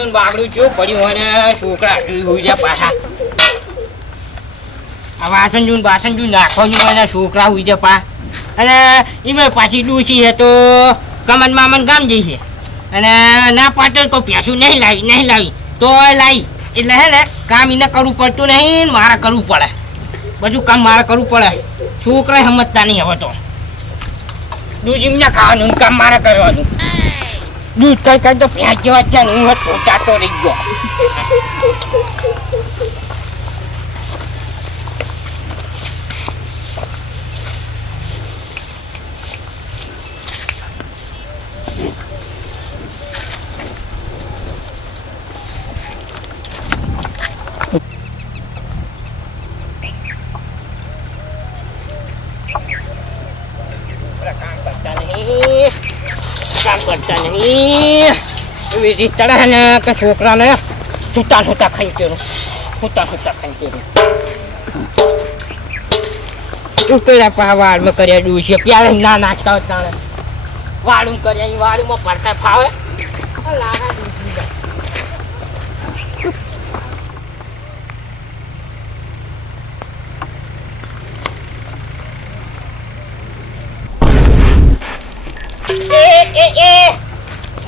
બાગડું બાગડું ચેવું પડ્યું હોય ને છોકરા હોય છે પાછા આ વાસણ જૂન નાખવાનું હોય ને છોકરા હોય છે પા અને એમાં પાછી ડૂસી છે તો કમન મામન ગામ જઈ છે અને ના પાટે તો પેસું નહીં લાવી તો લાવી એટલે હે ને કામ એને કરવું પડતું નહીં ને મારે કરવું પડે બધું કામ મારે કરવું પડે છોકરા સમજતા નહીં હવે તો દૂધ એમને ખાવાનું કામ મારે કરવાનું દૂધ કઈ તો પ્યાજ જેવા છે ને હું પોચાતો રહી ગયો કામ કરતા નહીં એવી રીત ચડે ને કે છોકરાને હુતા ખાઈ કેરું તું પેલા પા વાળમાં કર્યા દઉં છે પ્યારે ના નાખતા હોય તાણે વાળું કર્યા વાળુંમાં પડતા ફાવે લાગા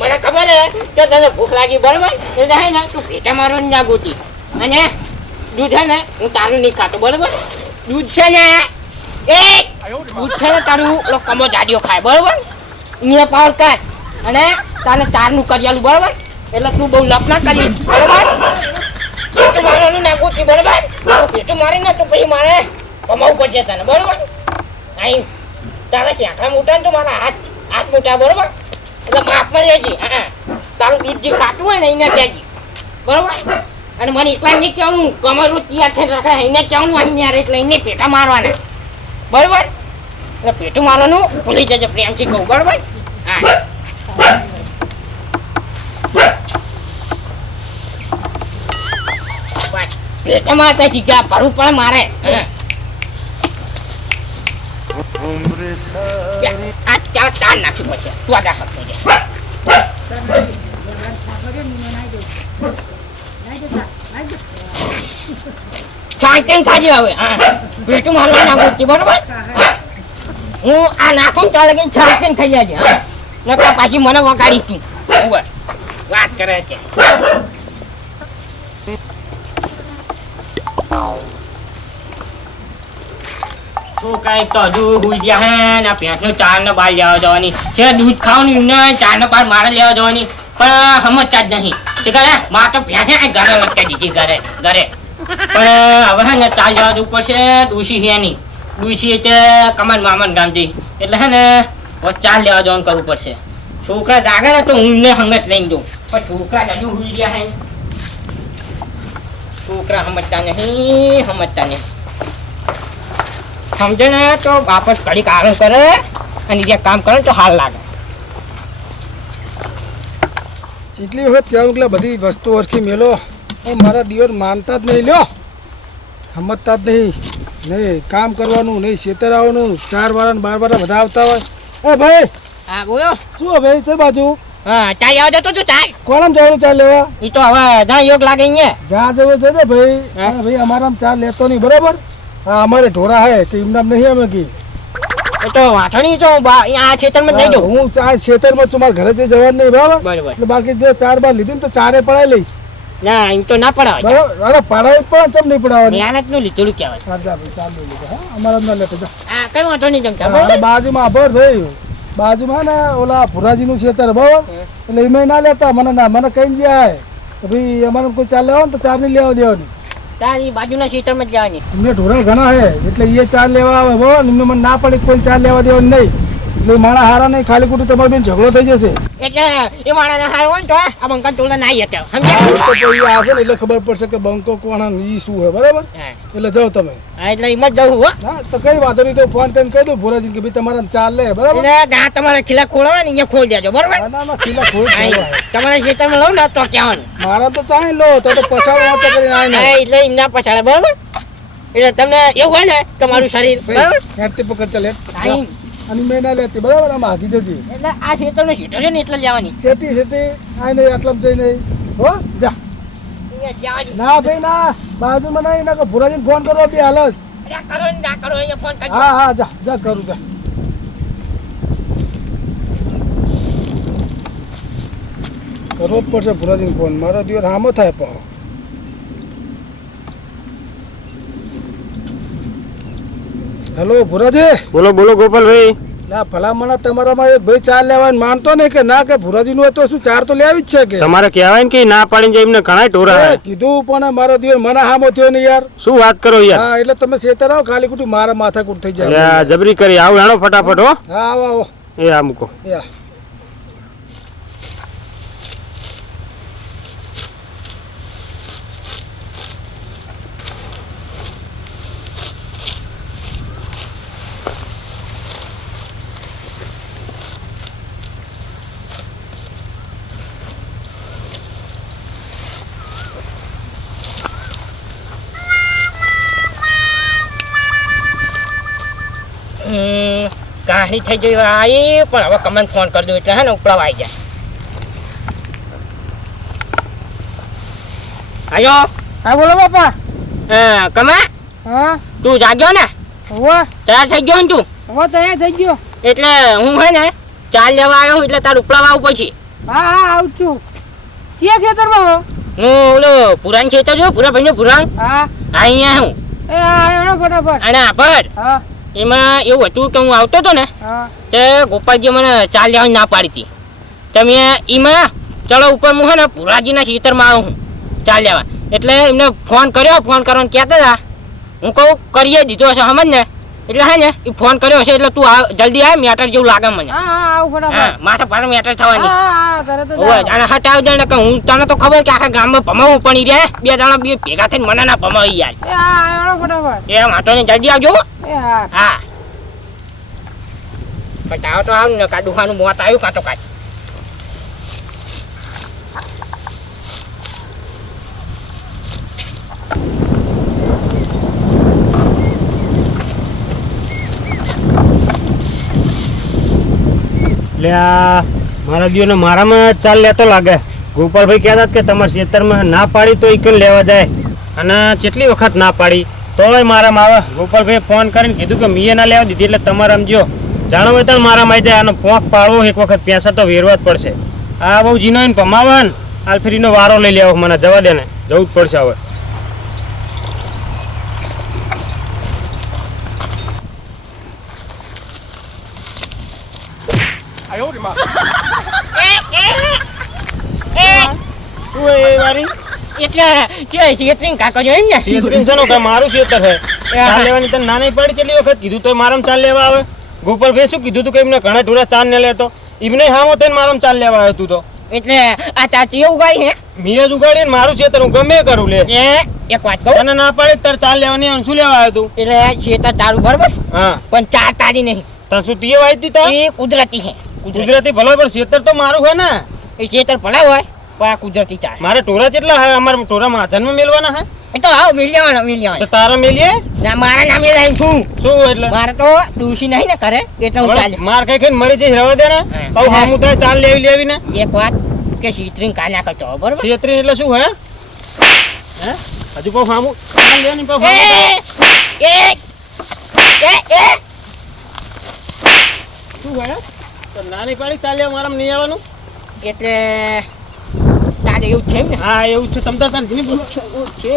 મને ખબર હે કે તને ભૂખ લાગી બરાબર એટલે હે ને તું પેટા મારવાની ના ગોતી અને દૂધ હે ને હું તારું નહીં ખાતો બરાબર દૂધ છે ને તારું ઓલો કમો જાડિયો ખાય બરાબર અહીંયા પાવર કાઢ અને તારે તારનું કરિયાલું બરાબર એટલે તું બહુ લપ ના કરી બરાબર પેટું મારવાનું ના ગોતી બરાબર પેટું મારે ને તો પછી મારે કમાવું પડશે તને બરાબર અહીં તારા શેકડા મોટા ને તો મારા હાથ મોટા બરાબર એટલે માપમાં લેજી હા તારું દૂધ જે કાટું હોય ને એને દેજી બરાબર અને મને એકલા નહીં કહેવાનું કમરું તૈયાર થઈને રાખે એને કહેવાનું અહીંયા એટલે એને પેટા મારવાના બરાબર એટલે પેટું મારવાનું ભૂલી જજે પ્રેમથી કહું બરાબર હા પેટા મારતા શીખ્યા ભરવું પડે મારે આ ત્યાં તાર નાખ્યું પછી તું આડા કરતો ચાંચન ખાજે હવે હા પેટું મારવા નાખું છું બરોબર હું આ નાખું તો લગીને ચાંચન ખાઈ જાય હા નકા પાછી મને વગાડી તું વાત કરે છે શું કઈ તો હજુ હુઈ ગયા હે ને ભેંસનો ચાર ને બાર લેવા જવાની છે દૂધ ખાવાનું એમને ચાર ને બાર મારે લેવા જવાની પણ સમજતા જ નહીં તે કરે મારે તો ભેંસે ઘરે લટકાઈ દીધી ઘરે પણ હવે હે ને ચાર લેવા જવું પડશે ડૂસી છે નહીં ડૂસી એટલે કમન મામન ગામથી એટલે હે ને ચાર લેવા જવાનું કરવું પડશે છોકરા જાગે ને તો હું એમને હંગત લઈને દઉં પણ છોકરા હજુ હુઈ ગયા હે છોકરા સમજતા નહીં સમજે ને તો બાપ જ ઘડીક આરામ કરે અને જે કામ કરે તો હાલ લાગે જેટલી વખત કહેવું કે બધી વસ્તુ ઓળખી મેલો પણ મારા દિયોર માનતા જ નહીં લ્યો સમજતા જ નહીં કામ કરવાનું નહીં ખેતર આવવાનું 4 વાળા ને 12 વાળા બધા આવતા હોય એ ભાઈ હા બોલો શું ભાઈ છે બાજુ હા ચાલ લેવા જતો તું ચાલ કોણ જવાનું ચાલ લેવા એ તો હવે જ્યાં યોગ લાગે અહીંયા જ્યાં જવું જજે ભાઈ ભાઈ અમારા ચાલ લેતો નહીં બરાબર હા અમારે ઢોરા હે કે એમનામ નહીં અમે કી એ તો વાંચણી તો આ ખેતરમાં જઈ દઉં હું ચાર ખેતરમાં છું મારા ઘરે જવાનું નહીં બરાબર એટલે બાકી જો 4 બાર લીધી ને તો 4 પડાવી લઈશ ના એમ તો ના પડાવે બરાબર અરે પડાવી પણ ચમ નહીં પડાવવાની મહેનત નું લીધું કહેવાય ચાલ ચાલ લીધું હા અમારા ના લેતો જા હા કઈ વાંધો નહીં જમતા બાજુમાં આભાર ભાઈ બાજુમાં ને ઓલા ભુરાજીનું ખેતર બરાબર એટલે એમાં ના લેતા મને કઈ જાય ભાઈ અમારે કોઈ ચાલ લેવા ને તો 4 ની લેવા દેવાની તારી બાજુના ખેતરમાં જ જવાની એમને ઢોરા ઘણા હે એટલે એ 4 લેવા આવે બરાબર એમને મને ના પડે કોઈ 4 લેવા દેવાની નહીં એટલે મારા હારા નહીં ખાલી ખોટું તમારે બેન ઝઘડો થઈ જશે એટલે એ માણસને હારો હોય ને તો આ બંકા તોલા ના હતો સમજ્યા આવશે ને એટલે ખબર પડશે કે બંકો કોણ ઈ શું હે બરાબર એટલે જાઓ તમે હા એટલે એમ જ જવું હો હા તો કઈ વાંધો નહીં તો ફોન કરીને કહી દો ભોરાજી કે ભાઈ તમારા 4 લે બરાબર એટલે ગા તમારે ખીલા ખોળવા ને અહીંયા ખોલ દેજો બરાબર ના ખીલા ખોલ તમારા ખેતરમાં લઉં ને તો કહેવાનું મારા તો ચાઈ લો તો પસાવ વાંચો કરીને આવીને એટલે એમ ના પછાડે બરાબર એટલે તમને એવું હોય ને તમારું શરીર બરાબર હેઠથી પકડ ચાલે અને મેં ના લેતી બરાબર આમ હાકી જતી એટલે આ ખેતરનો સીટો છે ને એટલે લેવાની સેટી આઈ નહીં આટલામાં જઈ નહીં હો જા અહીંયા જવા દે. ના ભાઈ ના બાજુમાં નહીં ના ભુરાજીને ફોન કરો બી હાલ જ અરે કરો ને ના કરો અહીંયા ફોન કરજો. હા હા જા જા કરું જા કરવો જ પડશે ભુરાજીને ફોન મારો દિવસ હામો થાય પાહો હેલો ભુરાજી બોલો બોલો ગોપાલભાઈ. ના ભલામણ તમારામાં એક ભાઈ ચાર લેવા માનતો નહીં કે ના કે ભુરાજીનું હોય તો શું ચાર તો લેવી જ છે કે તમારે કહેવાય ને કે ના પાડીને જાય એમને ઘણા ટોરા એ કીધું પણ મારો દિવસ મને હામો થયો ને યાર શું વાત કરો યાર. હા એટલે તમે શેતર આવો ખાલી ખોટું મારા માથાકૂટ થઈ એટલે જાય આ જબરી કરી આવું હેણો ફટાફટ હો. હા આવો આવો એ આ મૂકો. યા કહાની થઈ ગઈ આવી પણ હવે કમેન્ટ ફોન કરી દઉં એટલે હે ને ઉપડાવા આવી જાય. આયો હા બોલો બાપા. હા કમા હા તું જાગ્યો ને હોવે તૈયાર થઈ ગયો ને તું હવે તૈયાર થઈ ગયો. એટલે હું હે ને ચાલ લેવા આવ્યો એટલે તારું ઉપડાવા આવું પછી હા હા આવું છું. ક્યાં ખેતરમાં હો? હું ઓલો પુરાણ છે જો પુરા ભાઈ પુરાણ હા અહીંયા હું એ હા એનો ફટાફટ. અને આભર હા એમાં એવું હતું કે હું આવતો હતો ને હા તે ગોપાલજી મને ચાલ લેવાની ના પાડી હતી. તમે એમાં ચલો ઉપર હું હે ને પુરાજીના ખેતરમાં આવ્યો હું ચાલ લેવા એટલે એમને ફોન કર્યો ફોન કરવાનું કહેતા હતા હું કહું કરીએ દીધો હશે સમજ ને એટલે હે ને એ ફોન કર્યો હશે એટલે તું જલ્દી આવ મેટર જેવું લાગે મને. હા હા આવું હા ફટાફટ. માથા પાર મેટર થવાની હા હા તરત જ હોય આવો. અને હટાવ દે કે હું તને તો ખબર કે આખા ગામમાં ભમાવું પણ રે બે જણા બે ભેગા થઈને મને ના ભમાવી યાર એ હા એનો ફટાફટ. એ વાંધો નહીં જલ્દી આવજો એ હા હા બતાવો તો આવ ને કા દુખાનું મોત આવ્યું કાં તો કાંઈ એટલે આ મારા દિવસને મારામાં ચાલ લેતો લાગે. ગોપાલભાઈ કહેતા હતા કે તમારા ખેતરમાં ના પાડી તો ઈકન લેવા જાય અને કેટલી વખત ના પાડી તોય મારામાં આવે. ગોપાલભાઈ ફોન કરીને કીધું કે મીએ ના લેવા દીધી એટલે તમારે સમજો જાણો હોય તો મારામાં આવી જાય. આનો પોંખ પાડવો એક વખત પૈસા તો વેરવા જ પડશે. આ બહુ જીનો એને ભમાવા ને આલફેરીનો વારો લઈ લેવો મને જવા દે ને જવું જ પડશે હવે. શું એ વારી એટલે કે શેતરીને કાકો જો એમ ને શેતરીન છે કે મારું શેતર છે ચાલ લેવાની તને ના નહીં પડી કેટલી વખત કીધું તો મારામાં ચાલ લેવા આવે. ગોપાલભાઈ શું કીધું તું કે એમને ઘણા ઢોરા ચાલ ને લેતો એમને હામો થઈને મારામાં ચાલ લેવા આવ્યો તું તો એટલે આ ચાચી એવું ગાય હે મીએ જ ઉગાડી ને મારું શેતર હું ગમે એ કરું લે. એ એક વાત કહું તને ના પાડી તાર ચાલ લેવાની આમ શું લેવા આવ્યો તું? એટલે શેતર તારું બરોબર હા પણ ચાર તારી નહીં તાર શું તીએ વાઈ દીધા એ કુદરતી હે ગુજરાતી ભલો પણ શેતર તો મારું હે ને. એ શેતર ભલા હોય પણ આ કુદરતી ચાર મારે ટોરા કેટલા હે અમારા ટોરા માધનમાં મેલવાના હે એ તો આવ મિલ તો જવાનો તારા મેલીએ ના મારા નામે લાઈન છું શું એટલે મારે તો તુલસી નહીં ને કરે એટલે હું ચાલે માર કઈ કઈ મરી જઈશ રવા દે ને હા. કહું હામું થાય ચાલ લેવી ને. એક વાત કે શીતરીને કાના કરતો બરોબર છેતરી એટલે શું હે હે હજુ કહું હામું ચાલ લેવાની કહું એ હામું એ એ શું હે તો નાની પાડી ચાલ લેવા મારામાં નહીં આવવાનું. એટલે તારે એવું છે એમ ને હા એવું છે તમ તાર ધીમી બોલો. છે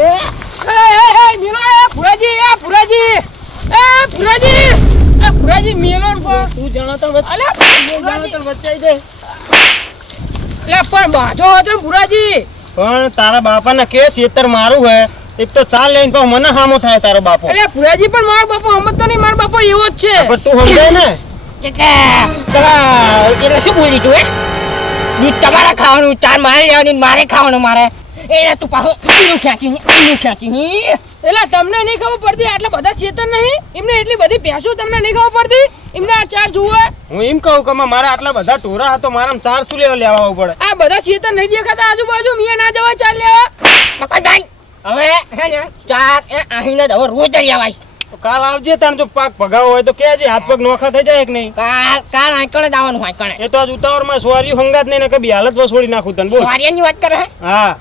એ મિલો એ પુરાજી એ પુરાજી એ પુરાજી એ પુરાજી મિલો ને પણ. તું જણાતો વચ્ચે અલે જણાતો વચ્ચે આવી જાય. લે પણ બાજો હતો ને પુરાજી. પણ તારા બાપાને કે ખેતર મારું હે એક તો ચાલ લઈને પણ મને હામો થાય તારો બાપો. અલે પુરાજી પણ મારો બાપો સમજતો નહીં મારો બાપો એવો જ છે. પણ તું સમજાય ને એટલે શું બોલી તું દૂધ તમારે ખાવાનું ચાર મારે લેવાની મારે ખાવાનું મારે એ તું પાછું એનું ખેંચી એટલે તમને નહીં ખબર પડતી આટલા બધા ચેતન નહીં એમને એટલી બધી ભેંસો તમને નહીં ખબર પડતી એમને આ ચાર જુઓ હું એમ કહું કે મારા આટલા બધા ટોરા હતો મારા ચાર શું લેવા આવવું પડે. આ બધા ચેતન નહીં દેખાતા આજુબાજુ મિયા ના જવા ચાલ લેવા. પકડ ભાઈ હવે હે ને ચાર એ આહીને હવે રોજ લેવાય કાલ આવજે તાણ જો પાક ભગાવો હોય તો કેજે હાથ પગ નોખા થઈ જાય કે નહીં કાલ આંકણે જ આવવાનું હોય કણે એ તો આજ ઉતાવળમાં સોર્યું હંગાત નહીં ને કભી હાલત વસોડી નાખું તને બોલ સોરિયાની વાત કરે હે હા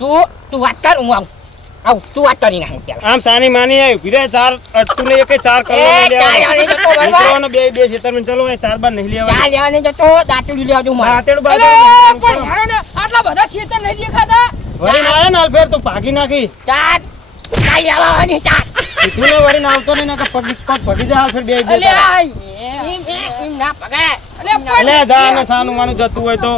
તું વાત કર હું આવું તું વાત કરી નાખ પેલા આમ સાની માની આવ્યું પીરે ચાર અટકું ને એકે ચાર કલર એ ચાલ લેવાની જતો બરાબર નીકળવાનો બે બે ખેતરમાં ચલો એ ચાર બાર નહીં લેવા ચાલ લેવાની જતો દાંતડી લેવાજો મારે હાથેડું અલે બાજુ પણ મારો ને આટલા બધા ખેતર નહીં દેખાતા વળી ના આયા ને હાલ ફેર તો ભાગી નાખી ચાલ ચાલ લેવાની ચાલ કીધું ને વળી ના આવતો નહીં ને કે પગ ભાગી જા હાલ ફેર બે બે અલે આય એમ ના પગે અલે પણ એટલે જા ને સાનું માનું જતું હોય તો